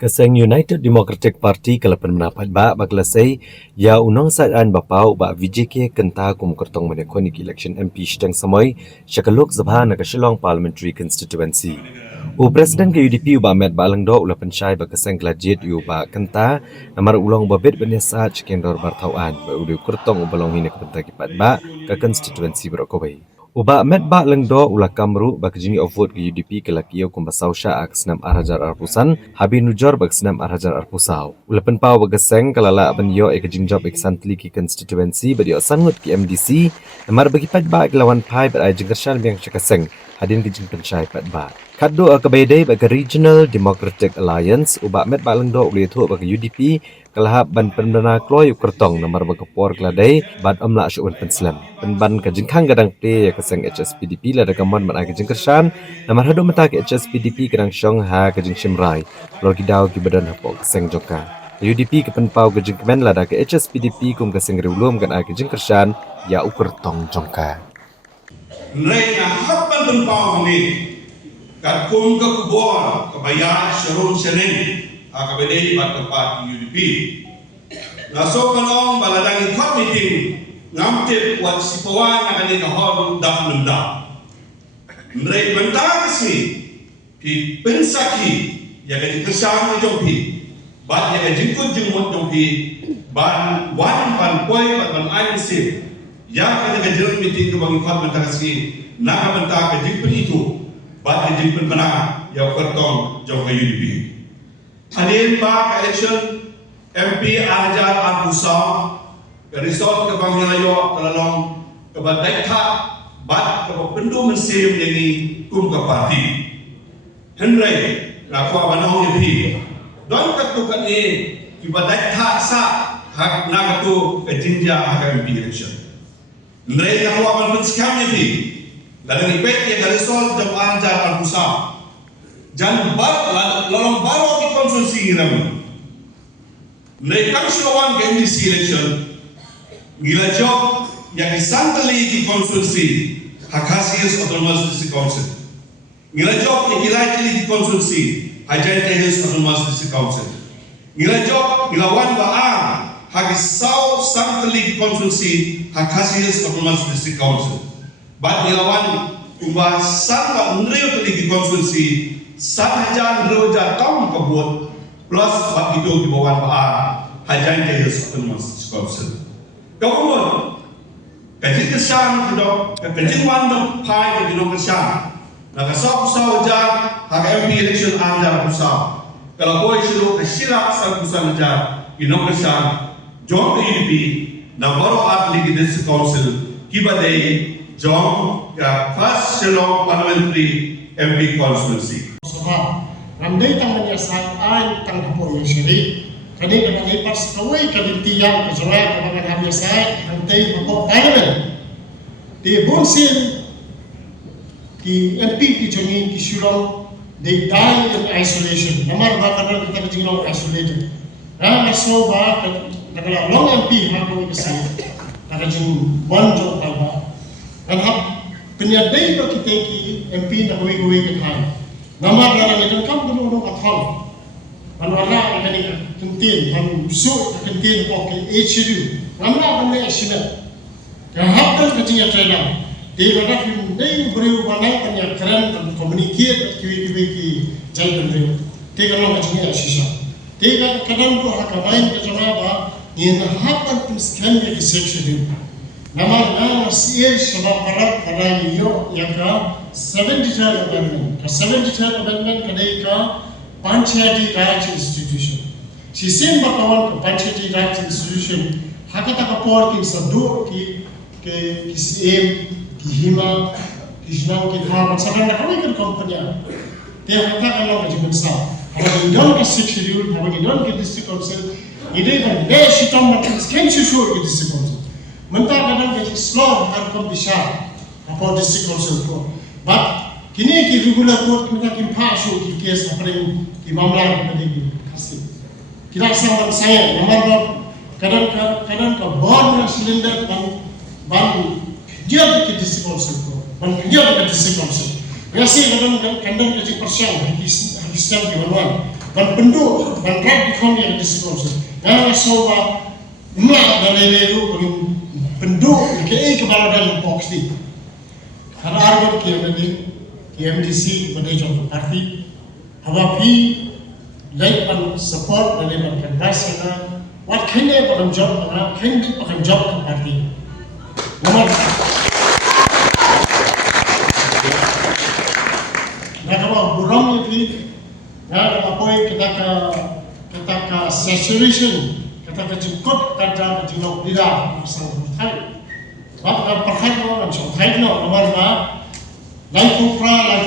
Kaseng United Democratic Party kalapan menapat ba baglasay ya unang saan bapau ba VJK kenta kum kertong menekonik election MP Shteng Samoy syakalok Sabha Nakasilong Parliamentary Constituency. U Presiden ke UDP ba Ahmed Balang do ula pensyai ba kaseng glajit yu ba kenta namar ulang babit benesa cikendor bartauan ba udu kertong ubalong hina kepenta kipat ba ke constituency Brokobai. Uba Ahmed Balang do ula kamru ba kejini of vote ke UDP ke lakiyo kum basau sya aksnam arhajar arpusan habi nujor ba aksnam arhajar arpusau. Ula penpau ba kaseng kalala ban yo e kejing job eksantli ki constituency ba dio sangut ki MDC namar bagi pat ba lawan pai ba ai jengkershan biang syakaseng hadin kejing pensyai pat ba. Kaddo akabayday ba ke Regional Democratic Alliance uba Ahmed Balang do uli tu ba ke UDP kalahap ban pendana kloy kertong namar ba kepor keladai ban amla syuun penslam. Penban ke jengkang gadang te kaseng HSPDP la dagamon ban ai kejing kershan namar hadu mata ke HSPDP kadang syong ha kejing shimrai lor kidau ki badan hapok kaseng joka. UDP ke penpau kejing kemen la da ke HSPDP kum kaseng riulum kan ai kejing kershan ya ukur tong jongka. Mereka hapan penpau ni kat kum ke kubur kebayar syarun senin akabedai bat tempat UDP. Nasok kanong baladang ikut meeting ngamtip wat sipawan akan dikahor dak mendak. Mereka bentar kesi ki pensaki yang gaji kesang jompi bat yang gaji jengkut jengmut jompi ban wan ban koi ban ain sim yang gaji gaji meeting ke bang ikut bentar kesi nak bentar gaji itu bat gaji penmenang yang kertong jauh ke UDP. Hadir pak election MP Arhajar Arpusau ke resort ke Bang Melayu terlalong ke Badai Kak bat ke pendu mesim jadi kum ke parti. Henry laku abanong UDP. Don ketukat ni ke Badai Kak sa hak nak ketu ke jinja hak MP election. Henry laku aban pensikam UDP. Lalu ipet yang dari sol jam Arhajar Arpusau. Jangan lolong baru di konsulsi ngiram. Mereka selawan ke MDC election. Gila job yang disantali di konsulsi Hakasius Autonomous District Council. Gila job yang gila cili di konsulsi Hajan Tehus Autonomous District Council. Gila job gila wan baang Hagisau santali di konsulsi Hakasius Autonomous District Council. Bat gila ubah sangka nreo tadi di konsulsi 1,000 roja tahun kebut plus bak itu di bawah bahan hajan Tehus Autonomous Council. Kemudian kaji kesang kedok kaji mandok pai kaji dok kesang. Nak kasau saja hak MP election anda pusau. Kalau boy suruh kesilap sang pusau saja inok kesang jom UDP na baru atli di District Council kibadai jom ke first Shillong Parliamentary MP constituency. Sebab ramai tang menyasar ai tang kapur yang siri. Kali kena lepas kawai kali tiang ke Sarawak kebangan hamil saya nanti kapur parlimen. Di Bonsil di MP di Jongi di Shillong they die in isolation. Namar bakal kita dijinau isolated. Ramai soba kalau long MP hakau kesi. Ada jing one job apa. Dan hak penyadai bagi kita MP nak gawe ke hal. Nama dalam itu kan belum atau. Manwala akan ini kentin, han su kentin pakai HDU. Nama benda asyik. Yang hafal kecilnya trader. Dia berada di beriu banai banyak keren dan komunikasi kiwi jalan beriu. Dia kalau kecilnya asyik. Dia kadang tu hak main kecuali yang hafal tu scan dia section. Nama siya sebab parat pada niyo yang ke 73rd amendment. Ke 73rd amendment kadai ke Panchayati Raj Institution. Sisim bakawan ke Panchayati Raj Institution hakata kapor ki sadu ki CM ki hima ki jnau ki kham saban na kami kan kompanya. Dia hakata kalau majibun sa. Kalau idon ke schedule, kalau idon ke district council, ide kan be shitom makin scan shusur ke district council. Mentah kadang jadi slow dan bisa apa district council ko. But kini ki regular court kita kim pasu ki case apa yang ki mamla pada ki kasih. Kita sama saya nomor kadang ke board cylinder ban dia ki district council ko. Ban dia ki district council. Biasa kadang ke persen ki sistem ki penduduk radikal yang disebut. Ngana soba mak dan leleru penduduk ke kepala dalam box ni. Karena arwah KMDC pada jom parti, hawapi laipan support dan laipan kanvas na wat kene pakan job na kene pakan job ke parti. Nomor kalau burung itu, apa kita ke saturation, kita ke jengkot, kita ke jengkot tidak sang Thai. Waktu perhatian orang sang Thai no nomor mana, lain kupra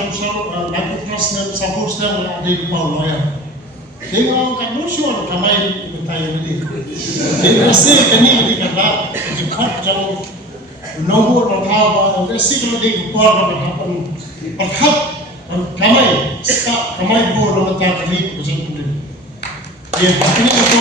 sabur sedang ada di bawah loya. Tengok kat musuh kamai bertanya ini. Nasi kini di kata jengkot jauh nombor tahu, nasi kalau di bawah dapat perhat. Kamay, kamay po naman tatali ko sa kulit. Yan, patuloy ko.